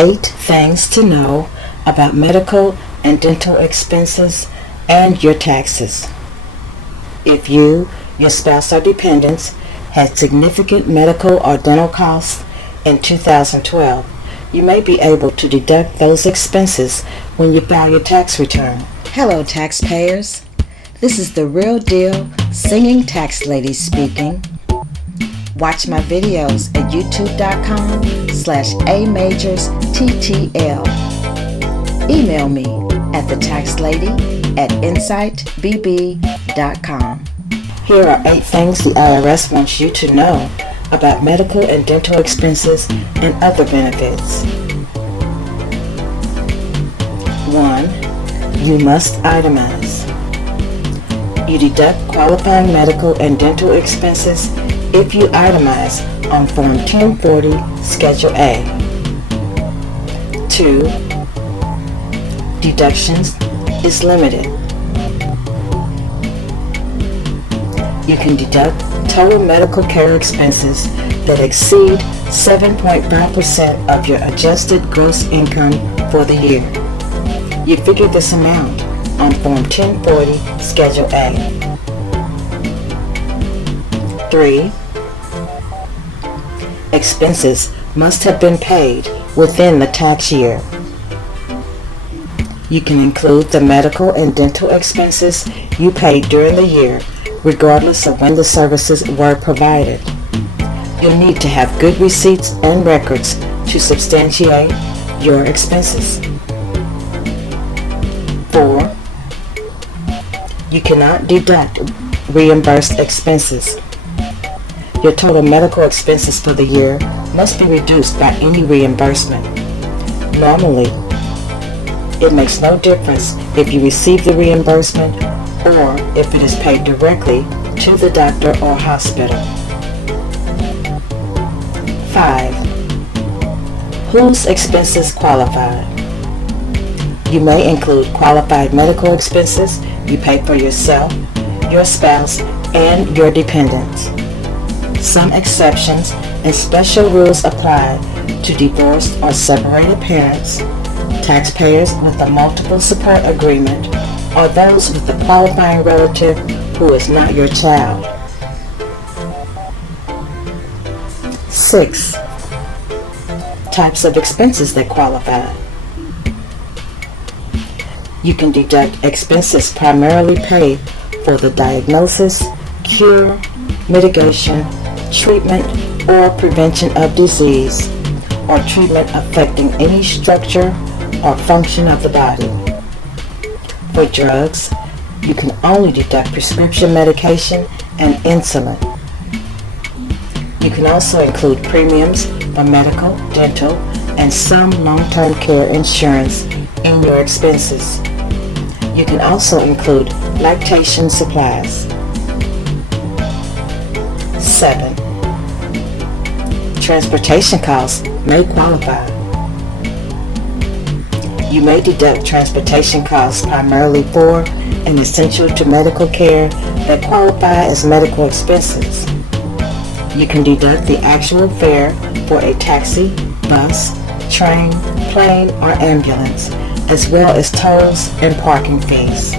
8 things to know about medical and dental expenses and your taxes. If you, your spouse, or dependents had significant medical or dental costs in 2012, you may be able to deduct those expenses when you file your tax return. Hello, taxpayers. This is the real deal singing tax lady speaking. Watch my videos at youtube.com/amajorsttl. Email me at thetaxlady@insightbb.com. Here are 8 things the IRS wants you to know about medical and dental expenses and other benefits. 1. You must itemize. You deduct qualifying medical and dental expenses if you itemize on Form 1040 Schedule A. 2. Deductions is limited. You can deduct total medical care expenses that exceed 7.5% of your adjusted gross income for the year. You figure this amount on Form 1040 Schedule A. 3. Expenses must have been paid within the tax year. You can include the medical and dental expenses you paid during the year, regardless of when the services were provided. You'll need to have good receipts and records to substantiate your expenses. 4. You cannot deduct reimbursed expenses. Your total medical expenses for the year must be reduced by any reimbursement. Normally, it makes no difference if you receive the reimbursement or if it is paid directly to the doctor or hospital. 5. Whose expenses qualify? You may include qualified medical expenses you pay for yourself, your spouse, and your dependents. Some exceptions and special rules apply to divorced or separated parents, taxpayers with a multiple support agreement, or those with a qualifying relative who is not your child. 6. Types of expenses that qualify. You can deduct expenses primarily paid for the diagnosis, cure, mitigation, treatment, or prevention of disease, or treatment affecting any structure or function of the body. For drugs, you can only deduct prescription medication and insulin. You can also include premiums for medical, dental, and some long-term care insurance in your expenses. You can also include lactation supplies. 7. Transportation costs may qualify. You may deduct transportation costs primarily for and essential to medical care that qualify as medical expenses. You can deduct the actual fare for a taxi, bus, train, plane, or ambulance, as well as tolls and parking fees.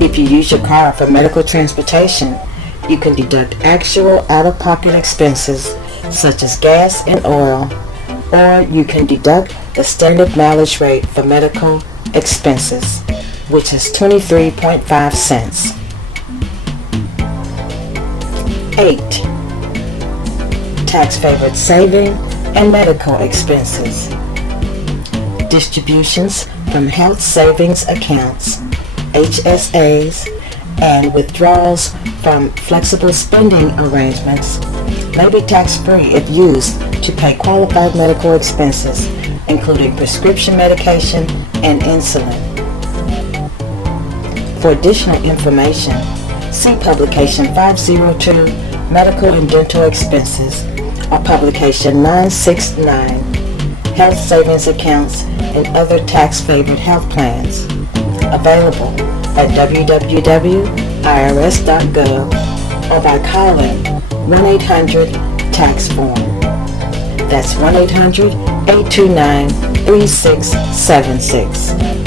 If you use your car for medical transportation, you can deduct actual out-of-pocket expenses such as gas and oil, or you can deduct the standard mileage rate for medical expenses, which is 23.5 cents. 8. Tax-favored saving and medical expenses. Distributions from health savings accounts, HSAs, and withdrawals from flexible spending arrangements may be tax-free if used to pay qualified medical expenses, including prescription medication and insulin. For additional information, see Publication 502, Medical and Dental Expenses, or Publication 969, Health Savings Accounts and Other Tax-Favored Health Plans, available at www.irs.gov or by calling 1-800-TAX-FORM. That's 1-800-829-3676.